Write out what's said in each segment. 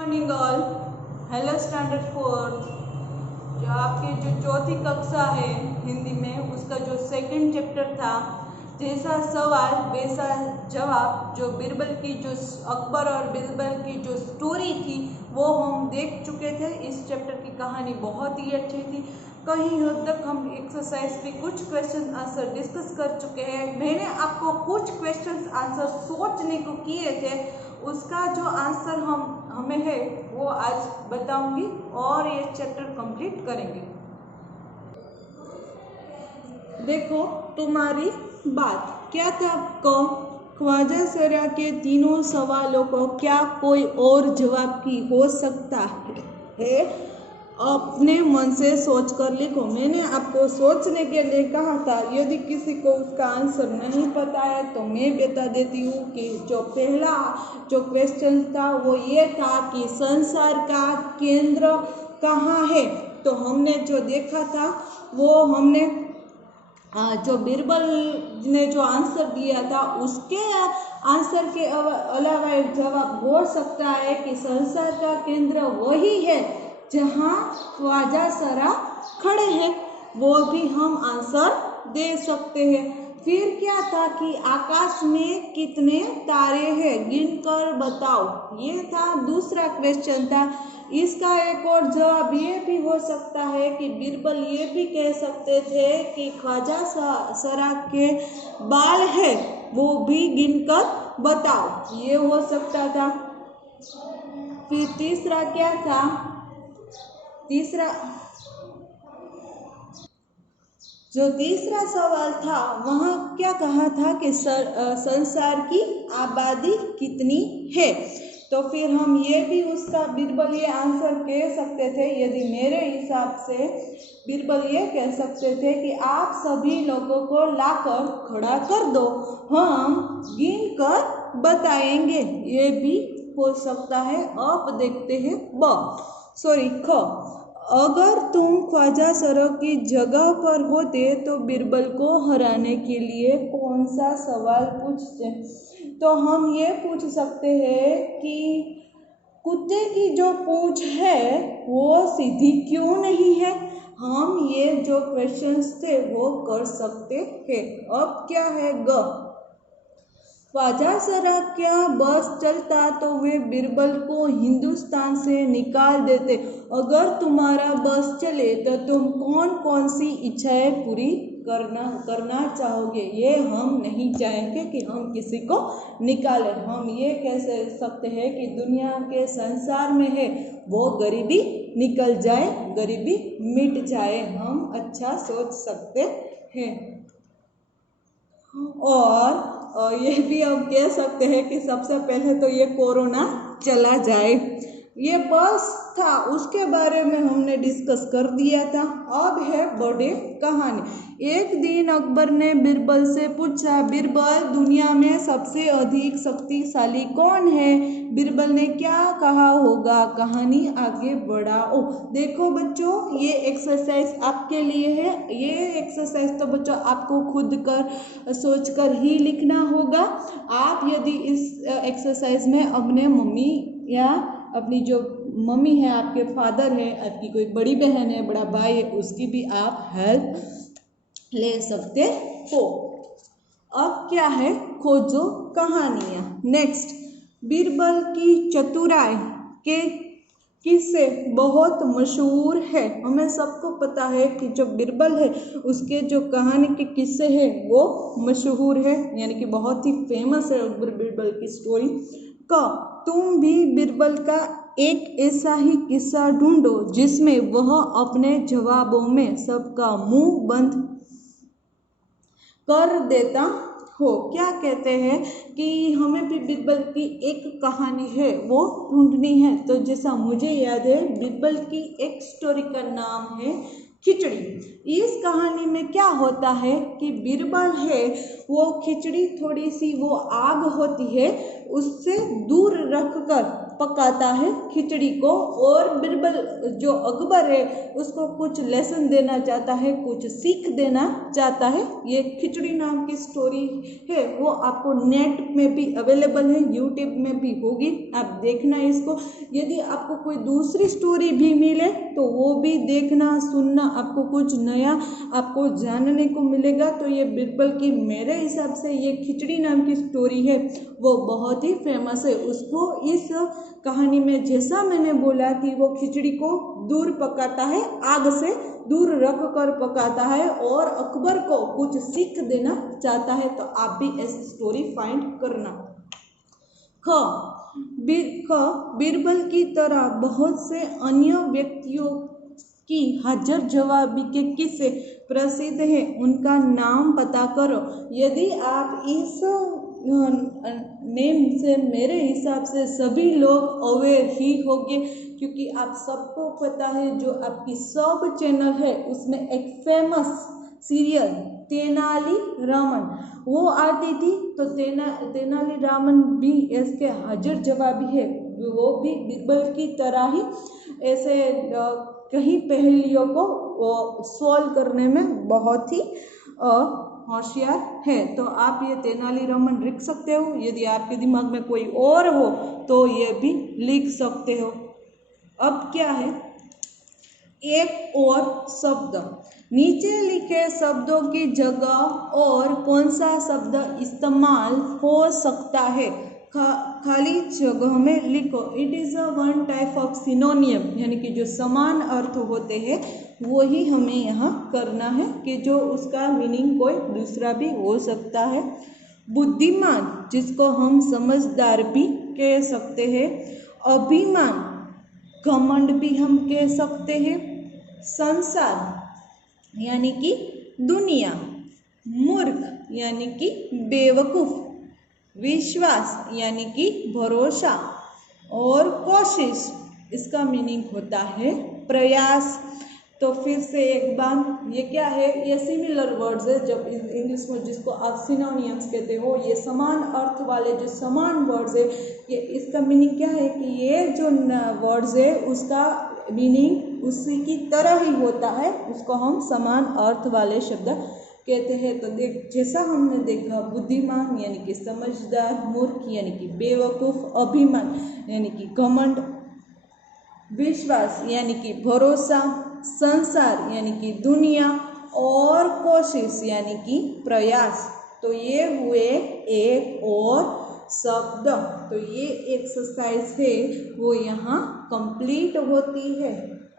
Morning all. Hello standard fourth. जो आपकी जो चौथी कक्षा है हिंदी में, उसका जो सेकंड चैप्टर था, जैसा सवाल वैसा जवाब, जो बीरबल की जो अकबर और बीरबल की जो स्टोरी थी वो हम देख चुके थे। इस चैप्टर की कहानी बहुत ही अच्छी थी। कहीं हद तक हम एक्सरसाइज पे कुछ क्वेश्चन आंसर डिस्कस कर चुके हैं। मैंने आपको कुछ क्वेश्चन आंसर सोचने को किए थे, उसका जो आंसर हमें है वो आज बताऊंगी और ये चैप्टर कंप्लीट करेंगे। देखो, तुम्हारी बात क्या था? ख्वाजा सरा के तीनों सवालों को क्या कोई और जवाब की हो सकता है? अपने मन से सोच कर लिखो। मैंने आपको सोचने के लिए कहा था। यदि किसी को उसका आंसर नहीं पता है तो मैं बता देती हूँ कि जो पहला जो क्वेश्चन था वो ये था कि संसार का केंद्र कहाँ है। तो हमने जो देखा था वो हमने जो बीरबल ने जो आंसर दिया था उसके आंसर के अलावा एक जवाब हो सकता है कि संसार का केंद्र वही है जहाँ ख्वाजा सरा खड़े हैं। वो भी हम आंसर दे सकते हैं। फिर क्या था कि आकाश में कितने तारे हैं, गिनकर बताओ। ये था दूसरा क्वेश्चन था। इसका एक और जवाब ये भी हो सकता है कि बीरबल ये भी कह सकते थे कि ख्वाजा सरा के बाल है, वो भी गिनकर बताओ। ये हो सकता था। फिर तीसरा क्या था? तीसरा सवाल था, वहाँ क्या कहा था कि संसार की आबादी कितनी है। तो फिर हम ये भी उसका बीरबल ये आंसर कह सकते थे। यदि मेरे हिसाब से बीरबल ये कह सकते थे कि आप सभी लोगों को लाकर खड़ा कर दो, हम गिन कर बताएंगे। ये भी हो सकता है। अब देखते हैं ख। अगर तुम ख्वाजा सरा की जगह पर होते तो बीरबल को हराने के लिए कौन सा सवाल पूछते? तो हम ये पूछ सकते हैं कि कुत्ते की जो पूंछ है वो सीधी क्यों नहीं है। हम ये जो क्वेश्चंस थे वो कर सकते हैं। अब क्या है ग। ख्वाजा सरा क्या बस चलता तो वे बीरबल को हिंदुस्तान से निकाल देते। अगर तुम्हारा बस चले तो तुम कौन कौन सी इच्छाएं पूरी करना चाहोगे? ये हम नहीं चाहेंगे कि हम किसी को निकालें। हम ये कह सकते हैं कि दुनिया के संसार में है वो गरीबी निकल जाए, गरीबी मिट जाए। हम अच्छा सोच सकते हैं। और ये भी हम कह सकते हैं कि सबसे पहले तो ये कोरोना चला जाए। ये बस था, उसके बारे में हमने डिस्कस कर दिया था। अब है बड़े कहानी। एक दिन अकबर ने बीरबल से पूछा, बीरबल दुनिया में सबसे अधिक शक्तिशाली कौन है? बीरबल ने क्या कहा होगा? कहानी आगे बढ़ाओ। देखो बच्चों, ये एक्सरसाइज आपके लिए है। ये एक्सरसाइज तो बच्चों आपको खुद कर सोच कर ही लिखना होगा। आप यदि इस एक्सरसाइज में अपने मम्मी या अपनी जो मम्मी है, आपके फादर है, आपकी कोई बड़ी बहन है, बड़ा भाई है, उसकी भी आप हेल्प ले सकते हो। अब क्या है? खोजो कहानियां। नेक्स्ट, बीरबल की चतुराई के किस्से बहुत मशहूर है। हमें सबको पता है कि जो बीरबल है उसके जो कहानी के किस्से हैं वो मशहूर है, यानी कि बहुत ही फेमस है बीरबल की स्टोरी का। तुम भी बीरबल का एक ऐसा ही किस्सा ढूंढो जिसमें वह अपने जवाबों में सबका मुंह बंद कर देता हो। क्या कहते हैं कि हमें भी बीरबल की एक कहानी है वो ढूंढनी है। तो जैसा मुझे याद है, बीरबल की एक स्टोरी का नाम है खिचड़ी। इस कहानी में क्या होता है कि बीरबल है वो खिचड़ी, थोड़ी सी वो आग होती है, उससे दूर रखकर पकाता है खिचड़ी को, और बिरबल जो अकबर है उसको कुछ लेसन देना चाहता है, कुछ सीख देना चाहता है। ये खिचड़ी नाम की स्टोरी है, वो आपको नेट में भी अवेलेबल है, यूट्यूब में भी होगी, आप देखना इसको। यदि आपको कोई दूसरी स्टोरी भी मिले तो वो भी देखना सुनना, आपको कुछ नया आपको जानने को मिलेगा। तो ये बिरबल की मेरे हिसाब से ये खिचड़ी नाम की स्टोरी है वो बहुत ही फेमस है। उसको इस कहानी में जैसा मैंने बोला कि वो खिचड़ी को दूर पकाता है, आग से दूर रख कर पकाता है और अकबर को कुछ सीख देना चाहता है। तो आप भी ऐसी स्टोरी फाइंड करना। बीरबल की तरह बहुत से अन्य व्यक्तियों की हाजिर जवाबी के किस्से प्रसिद्ध है, उनका नाम पता करो। यदि आप इस नेम से मेरे हिसाब से सभी लोग अवेयर ही होंगे, क्योंकि आप सबको पता है जो आपकी सब चैनल है उसमें एक फेमस सीरियल तेनाली रामन वो आती थी। तो तेनाली रामन भी इसके हाजिर जवाबी है, वो भी बीरबल की तरह ही ऐसे कई पहेलियों को सॉल्व करने में बहुत ही होशियार है। तो आप ये तेनाली रामन लिख सकते हो। यदि आपके दिमाग में कोई और हो तो ये भी लिख सकते हो। अब क्या है, एक और शब्द, नीचे लिखे शब्दों की जगह और कौन सा शब्द इस्तेमाल हो सकता है, खाली जगह में लिखो। It is a one type of सिनोनियम, यानी कि जो समान अर्थ होते हैं वही हमें यहाँ करना है, कि जो उसका मीनिंग कोई दूसरा भी हो सकता है। बुद्धिमान, जिसको हम समझदार भी कह सकते हैं। अभिमान, घमंड भी हम कह सकते हैं। संसार यानी कि दुनिया। मूर्ख यानी कि बेवकूफ़। विश्वास यानी कि भरोसा। और कोशिश, इसका मीनिंग होता है प्रयास। तो फिर से एक बार, ये क्या है, ये सिमिलर वर्ड्स है, जब इंग्लिश में जिसको आप सिनोनियम्स कहते हो, ये समान अर्थ वाले जो समान वर्ड्स है, ये इसका मीनिंग क्या है कि ये जो वर्ड्स है उसका मीनिंग उसी की तरह ही होता है, उसको हम समान अर्थ वाले शब्द कहते हैं। तो जैसा हमने देखा, बुद्धिमान यानी कि समझदार, मूर्ख यानी कि बेवकूफ़, अभिमान यानी कि घमंड, विश्वास यानी कि भरोसा, संसार यानी कि दुनिया, और कोशिश यानी कि प्रयास। तो ये हुए एक और शब्द। तो ये एक्सरसाइज है वो यहाँ कंप्लीट होती है।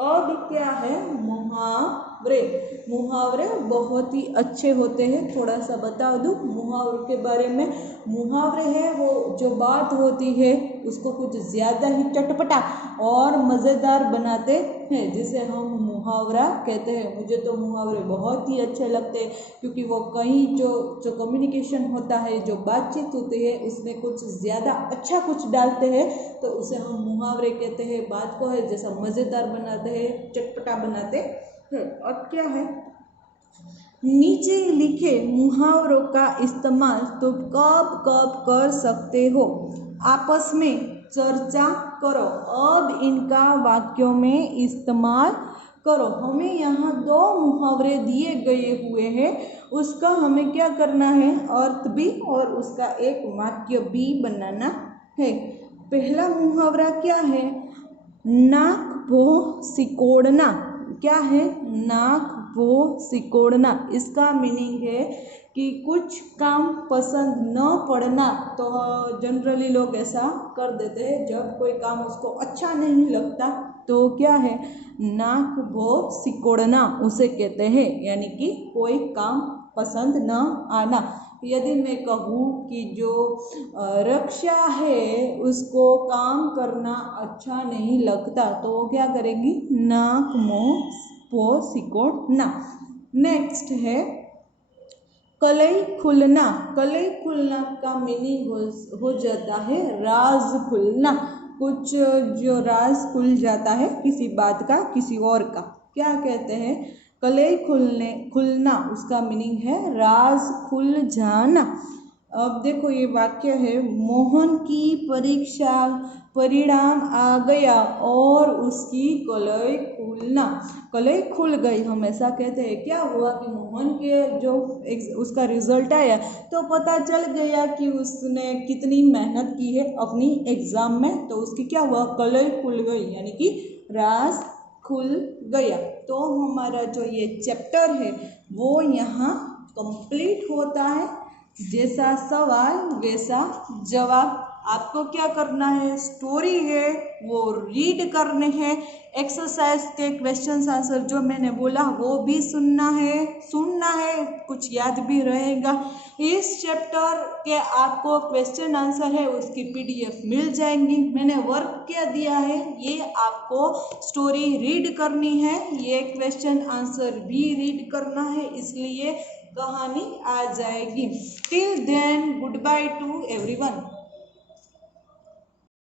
अब क्या है, मुहावरे। मुहावरे बहुत ही अच्छे होते हैं। थोड़ा सा बता दूँ मुहावरे के बारे में। मुहावरे है वो जो बात होती है उसको कुछ ज़्यादा ही चटपटा और मज़ेदार बनाते हैं, जिसे हम मुहावरा कहते हैं। मुझे तो मुहावरे बहुत ही अच्छे लगते हैं, क्योंकि वो कहीं जो कम्युनिकेशन होता है, जो बातचीत होती है, उसमें कुछ ज़्यादा अच्छा कुछ डालते हैं, तो उसे हम मुहावरे कहते हैं। बात को है जैसा मज़ेदार बनाते हैं, चटपटा बनाते हैं। अब क्या है, नीचे लिखे मुहावरों का इस्तेमाल तो कब कब कर सकते हो, आपस में चर्चा करो। अब इनका वाक्यों में इस्तेमाल करो। हमें यहाँ दो मुहावरे दिए गए हुए हैं, उसका हमें क्या करना है, अर्थ भी और उसका एक वाक्य भी बनाना है। पहला मुहावरा क्या है, नाक भो सिकोड़ना। क्या है, नाक भो सिकोड़ना। इसका मीनिंग है कि कुछ काम पसंद न पड़ना। तो जनरली लोग ऐसा कर देते हैं, जब कोई काम उसको अच्छा नहीं लगता तो क्या है, नाक भो सिकोड़ना उसे कहते हैं, यानी कि कोई काम पसंद न आना। यदि मैं कहूँ कि जो रक्षा है उसको काम करना अच्छा नहीं लगता, तो वो क्या करेगी, नाक मुँह भो सिकोड़ना। नेक्स्ट है कलई खुलना। कलई खुलना का मीनिंग हो जाता है राज खुलना। कुछ जो राज खुल जाता है किसी बात का, किसी और का, क्या कहते हैं, कलई खुलना। उसका मीनिंग है राज खुल जाना। अब देखो ये वाक्य है, मोहन की परीक्षा परिणाम आ गया और उसकी कलई खुल गई। हम ऐसा कहते हैं, क्या हुआ कि मोहन के जो उसका रिजल्ट आया तो पता चल गया कि उसने कितनी मेहनत की है अपनी एग्जाम में, तो उसकी क्या हुआ, कलई खुल गई, यानी कि राज खुल गया। तो हमारा जो ये चैप्टर है वो यहाँ कंप्लीट होता है। जैसा सवाल वैसा जवाब। आपको क्या करना है, स्टोरी है वो रीड करने हैं, एक्सरसाइज के क्वेश्चन आंसर जो मैंने बोला वो भी सुनना है, कुछ याद भी रहेगा। इस चैप्टर के आपको क्वेश्चन आंसर है उसकी PDF मिल जाएंगी। मैंने वर्क क्या दिया है, ये आपको स्टोरी रीड करनी है, ये क्वेश्चन आंसर भी रीड करना है, इसलिए कहानी आ जाएगी। Till then goodbye to everyone.